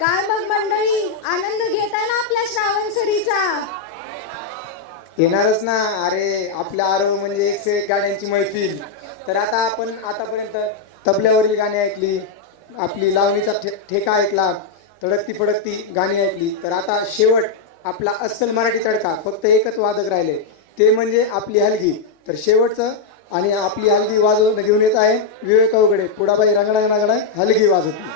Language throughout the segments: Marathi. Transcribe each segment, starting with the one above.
काय मग मंडळी, आनंद घेताय ना आपल्या श्रावण सरीचा? येणारच ना. अरे आपल्या आरव म्हणजे एकशे एक गाण्यांची मैफिल. तर आता आपण आतापर्यंत तबल्यावरील गाणी ऐकली, आपली लावणीचा ठेका ऐकला, तडकती फडकती गाणी ऐकली. तर आता शेवट आपला अस्सल मराठी तडका. फक्त एकच वादक राहिले, ते म्हणजे आपली हलगी. तर शेवटचं आणि आपली हलगी वाजवून घेऊन येत आहे विवेक अवघडे. पुढाबाई रंगडा रंगडा हलगी वाजवती.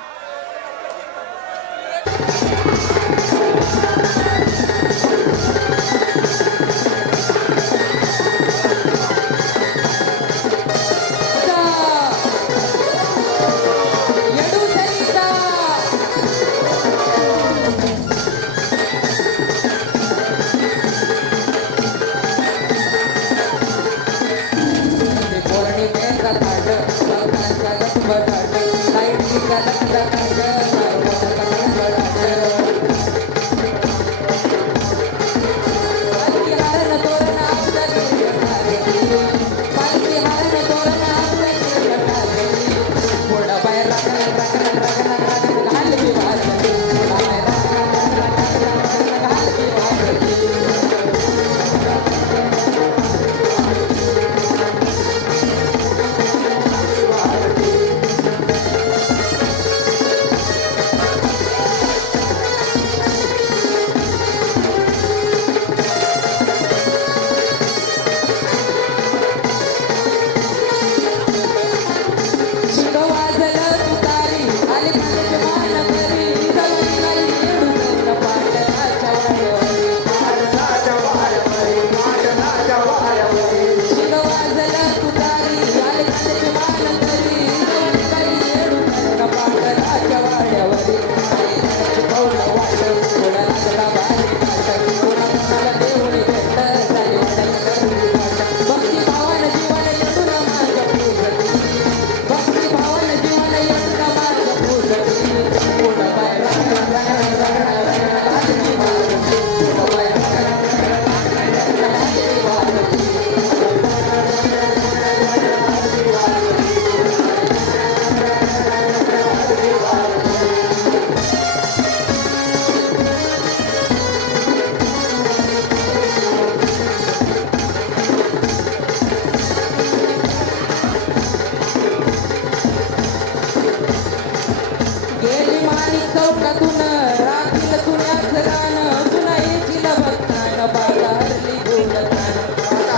चौकातून राखील तुझ्याच गाणं, तुला येतील बघतान बागा हरली भूगतान,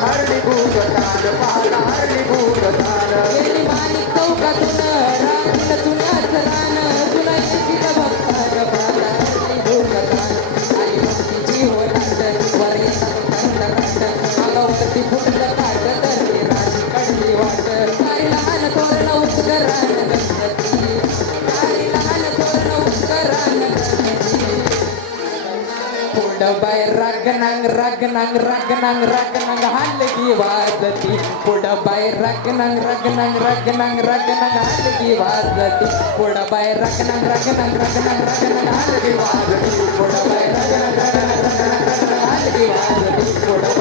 हरली भूगतान. गेली माणिक चौकातून राखील तुझ्याच गाणं, तुला येतील बघतान बागा हरली भूगतान. आली भक्तीची ओलांड वर येतात थंड काट, अंगावरती फुटलं काट तर ती राशी कडली वाट. सारी लहान तोरण उत्करान गणपती, सारी लहान तोरण उत्करान गणपती. पुढं बाय रगनांग रगनांग रगनांग रगनांग हलगी वाजती, पुढं बाय रगनांग रगनांग रगनांग रगनांग हलगी वाजती, पुढं बाय रगनांग रगनांग रगनांग रगनांग हलगी वाजती, पुढं बाय रगनांग रगनांग रगनांग हलगी वाजती, पुढं